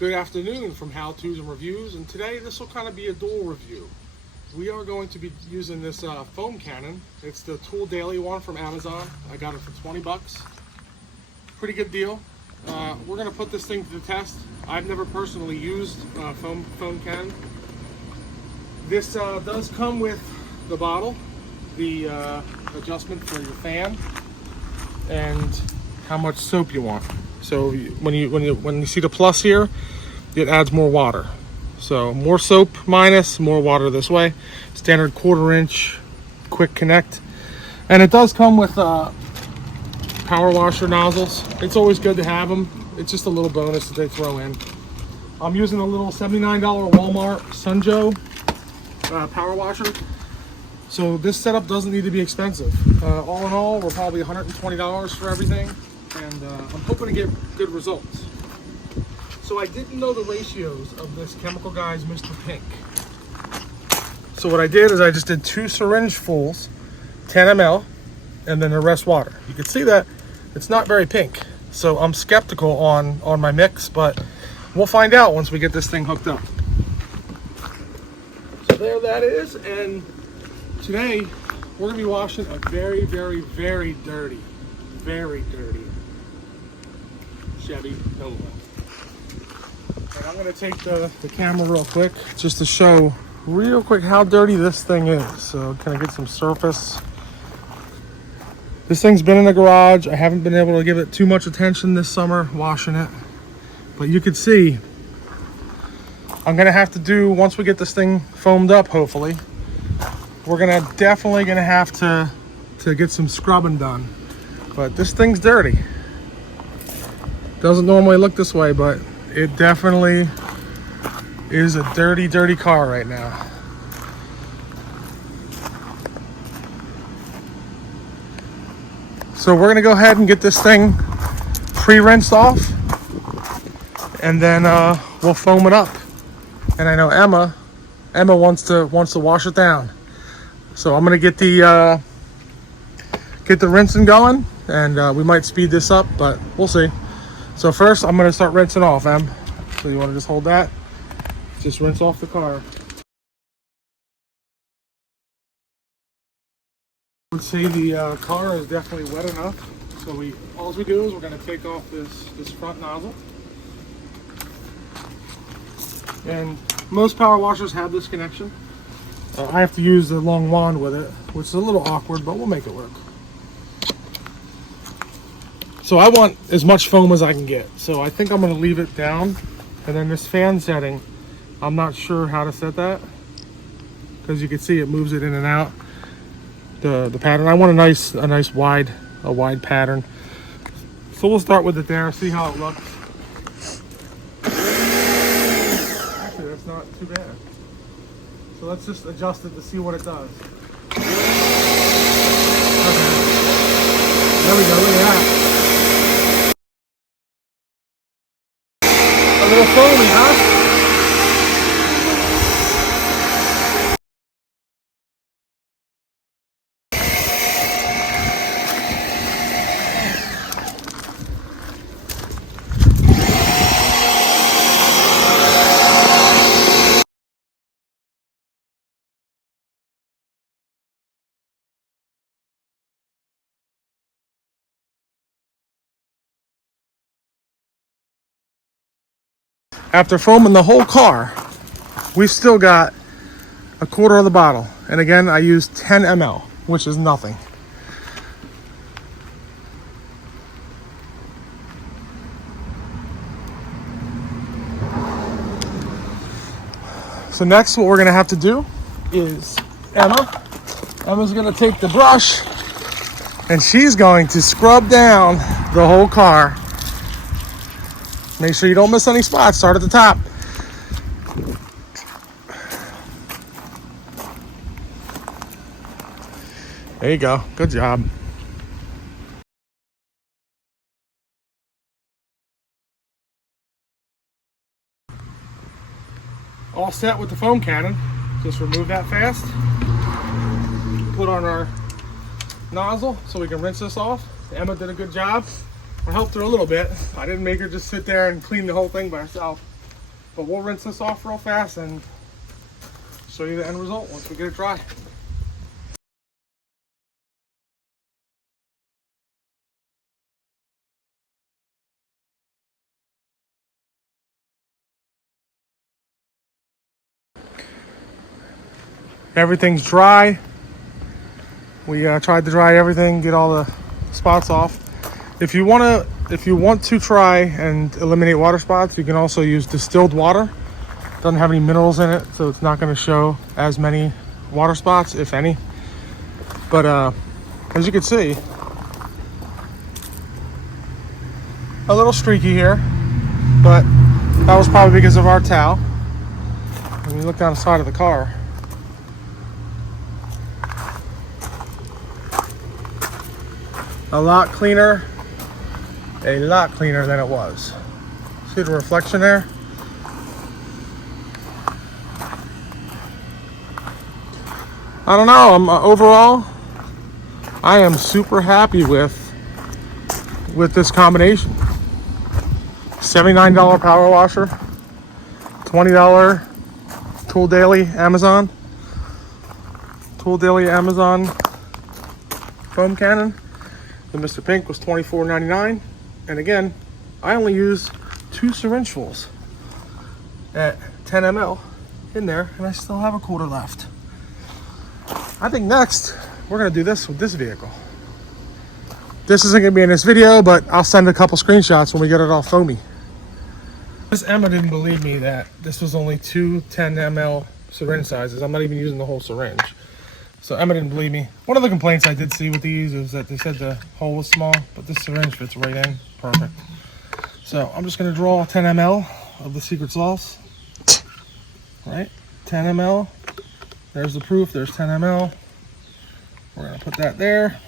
Good afternoon from How To's and Reviews, and today this will kind of be a dual review. We are going to be using this foam cannon. It's the Tool Daily one from Amazon. I got it for 20 bucks. Pretty good deal. We're going to put this thing to the test. I've never personally used foam cannon. This does come with the bottle, the adjustment for your fan, and how much soap you want. So when you see the plus here, it adds more water. So more soap minus, more water this way. Standard 1/4 inch quick connect. And it does come with power washer nozzles. It's always good to have them. It's just a little bonus that they throw in. I'm using a little $79 Walmart Sunjo power washer. So this setup doesn't need to be expensive. All in all, we're probably $120 for everything. And I'm hoping to get good results. So I didn't know the ratios of this Chemical Guys Mr. Pink. So what I did is I just did 2 syringe fulls, 10 ml, and then the rest water. You can see that it's not very pink. So I'm skeptical on my mix, but we'll find out once we get this thing hooked up. So there that is, and today we're gonna be washing a very, very, very dirty Chevy Nova. And I'm gonna take the camera real quick just to show real quick how dirty this thing is. So can I get some surface? This thing's been in the garage. I haven't been able to give it too much attention this summer washing it, but you can see I'm gonna have to do, once we get this thing foamed up, hopefully, we're definitely gonna have to get some scrubbing done. But this thing's dirty. Doesn't normally look this way, but it definitely is a dirty, dirty car right now. So we're gonna go ahead and get this thing pre-rinsed off, and then we'll foam it up. And I know Emma wants to wash it down. So I'm gonna get the rinsing going, and we might speed this up, but we'll see. So first, I'm gonna start rinsing off, Em. So you wanna just hold that? Just rinse off the car. I would say the car is definitely wet enough. So all we do is we're gonna take off this front nozzle. And most power washers have this connection. I have to use the long wand with it, which is a little awkward, but we'll make it work. So I want as much foam as I can get. So I think I'm gonna leave it down. And then this fan setting, I'm not sure how to set that, because you can see it moves it in and out. The pattern. I want a nice wide pattern. So we'll start with it there, see how it looks. Actually, that's not too bad. So let's just adjust it to see what it does. Okay. There we go, look at that. A little foamy, huh? After foaming the whole car, we've still got a 1/4 of the bottle. And again, I used 10 ml, which is nothing. So next, what we're gonna have to do is Emma's gonna take the brush and she's going to scrub down the whole car. Make sure you don't miss any spots. Start at the top. There you go. Good job. All set with the foam cannon. Just remove that fast. Put on our nozzle so we can rinse this off. Emma did a good job. I helped her a little bit. I didn't make her just sit there and clean the whole thing by herself. But we'll rinse this off real fast and show you the end result once we get it dry. Everything's dry. We tried to dry everything, get all the spots off. If you want to try and eliminate water spots, you can also use distilled water. Doesn't have any minerals in it, so it's not going to show as many water spots, if any. But as you can see, a little streaky here, but that was probably because of our towel. When you look down the side of the car, a lot cleaner than it was. See the reflection there? I don't know, overall, I am super happy with this combination. $79 power washer, $20 Tool Daily Amazon foam cannon. The Mr. Pink was $24.99. And again, I only use 2 syringefuls at 10 ml in there, and I still have a quarter left. I think next, we're gonna do this with this vehicle. This isn't gonna be in this video, but I'll send a couple screenshots when we get it all foamy. Miss Emma didn't believe me that this was only 2 10 ml syringe sizes. I'm not even using the whole syringe. So Emma didn't believe me. One of the complaints I did see with these is that they said the hole was small, but this syringe fits right in, perfect. So I'm just gonna draw 10 ml of the secret sauce. Right, 10 ml. There's the proof, there's 10 ml. We're gonna put that there.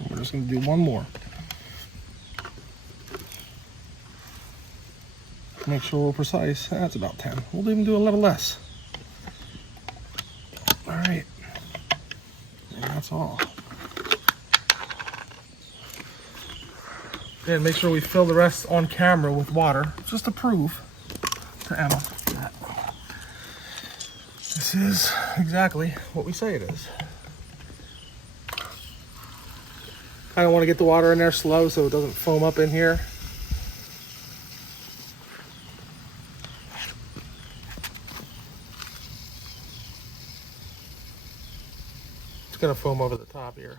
And we're just gonna do one more. Make sure we're precise. That's about 10. We'll even do a little less. All right. And that's all. And make sure we fill the rest on camera with water, just to prove to Emma that this is exactly what we say it is. I don't want to get the water in there slow so it doesn't foam up in here. It's going to foam over the top here.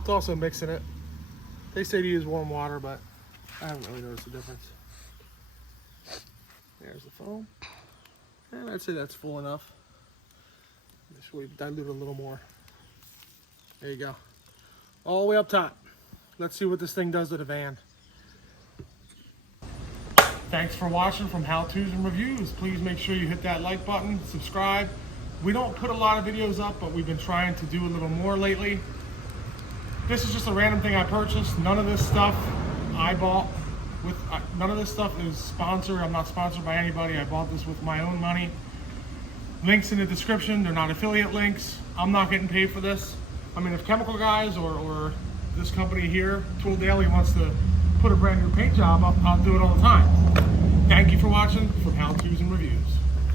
It's also mixing it. They say to use warm water, but I haven't really noticed the difference. There's the foam. And I'd say that's full enough. Make sure we dilute a little more. There you go. All the way up top. Let's see what this thing does to the van. Thanks for watching from How To's and Reviews. Please make sure you hit that like button, subscribe. We don't put a lot of videos up, but we've been trying to do a little more lately. This is just a random thing I purchased. None of this stuff I bought with, none of this stuff is sponsored. I'm not sponsored by anybody. I bought this with my own money. Links in the description. They're not affiliate links. I'm not getting paid for this. I mean, if Chemical Guys or this company here, Tool Daily, wants to put a brand new paint job up, I'll do it all the time. Thank you for watching from How To's and Reviews.